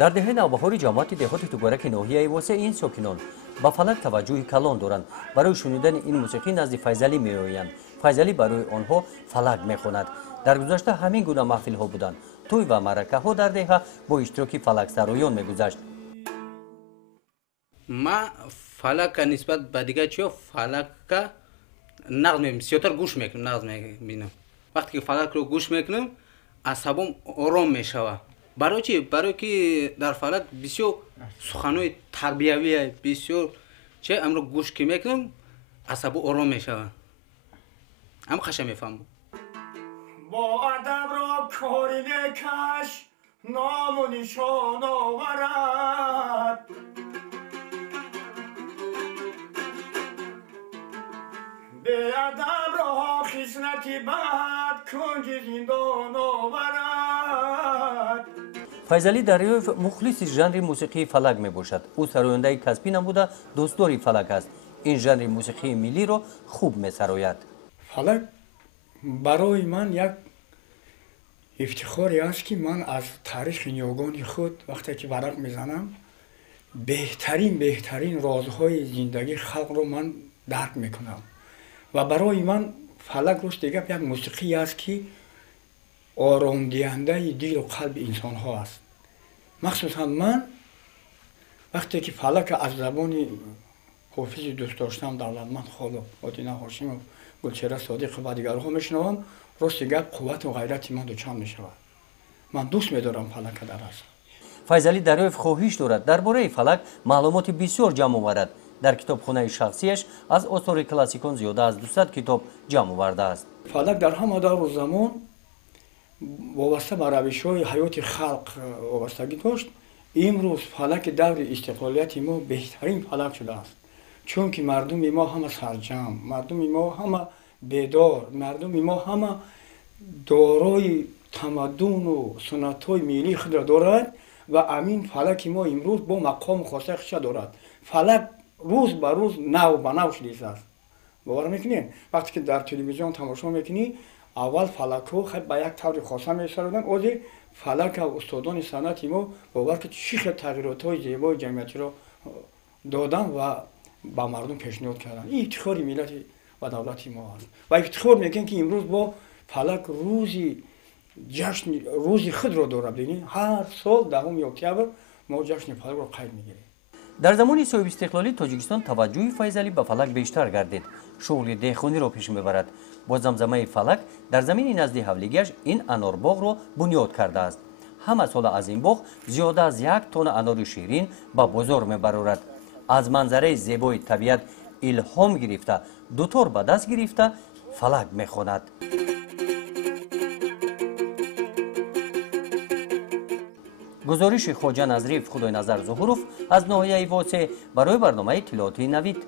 дар деҳаи навбаҳори ҷамоати деҳоти тугараки ноҳияи восеъ ин сокинон ба фалак таваҷҷӯҳи калон доранд. Барои шунидани ин мусиқӣ назди Файзалӣ меоянд. Файзалӣ барои онҳо фалак мехонад. дар гузашта ҳамин гуна маҳфилҳо буданд. тӯй ва маъракаҳо дар деҳа бо иштироки фалаксароён мегузашт. ма фалака нисбат ба дигар чиё фалака нағз мебинам, зиёдтар гӯш мекунам, нағз мебинам. вақте ки фалакро гӯш мекунам асабом ором мешава. барои чи? барои ки дар фалак бисёр суханои тарбиявия бисёр че амро гӯш ки мекунам асабо ором мешава. ҳам қашан мефаҳмам. با ادب را کاری کش نام و نشان آورد به ادب را خصلتی بد کنج زندان آورد. файзалӣ дарёев мухлиси жанри мусиқии фалак мебошад. ӯ сарояндаи касбӣ намуда дӯстдори фалак аст. ин жанри мусиқии миллиро хуб месарояд. фалак барои ман як ифтихоре аст ки ман аз таърихи ниёгони худ вақте ки варақ мезанам беҳтарин розҳои зиндагии халқро ман дарк мекунам ва барои ман фалак рост дегап як мусиқие аст ки оромдиҳандаи дилу қалби инсонҳо аст. махсусан ман вақте ки фалака аз забони ҳофизи дӯстдоштам давлатманд холо одина ҳошимов гулчера содиқ ва дигарҳо мешунавам рости гап қуввату ғайрати ман дучанд мешавад. ман дӯст медорам фалака дар асл. файзалӣ дарёев хоҳиш дорад дар бораи фалак маълумоти бисёр ҷамъ оварад. дар китобхонаи шахсияш аз осори классикон зиёда аз 200 китоб ҷамъ овардааст. фалак дар ҳама давру замон вобаста ба равишҳои ҳаёти халқ вобастагӣ дошт. имрӯз фалаки даври истиқлолияти мо беҳтарин фалак шудааст. чунки мардуми мо ҳама сарҷамъ, мардуми мо ҳама бедор, мардуми мо ҳама дорои тамаддуну суннатҳои миллии худро дорад ва амин фалаки мо имрӯз бо мақому хосаи худша дорад. фалак рӯз ба рӯз нав ба нав шудааст. бовар мекунед вақте ки дар телевизион тамошо мекунӣ аввал фалакҳо ба як таври хоса месародан ози фалака устодони санъати мо бовар ки чӣ хел тағйиротҳои зебои ҷамъиятиро додан ва ба мардум пешниҳод кардан. ин ифтихори миллати ва давлати мо аст ва ифтихор мекунем ки имрӯз бо фалак рӯзи худро дорад. бинед ҳар сол 10 октябр мо ҷашни фалакро қайд мегирем. дар замони соҳибистиқлолӣ тоҷикистон таваҷҷӯҳи файзалӣ ба фалак бештар гардид. шуғли деҳқониро пеш мебарад. бо замзамаи фалак дар замини назди ҳавлигиаш ин анорбоғро бунёд кардааст. ҳама сола аз ин боғ зиёда аз 1 тонна анори ширин ба бозор мебарорад. аз манзараи зебои табиат илҳом гирифта дутор ба даст гирифта фалак мехонад. гузориши хоҷа назрив худойназар зуҳуров аз ноҳияи восеъ барои барномаи иттилооти навид.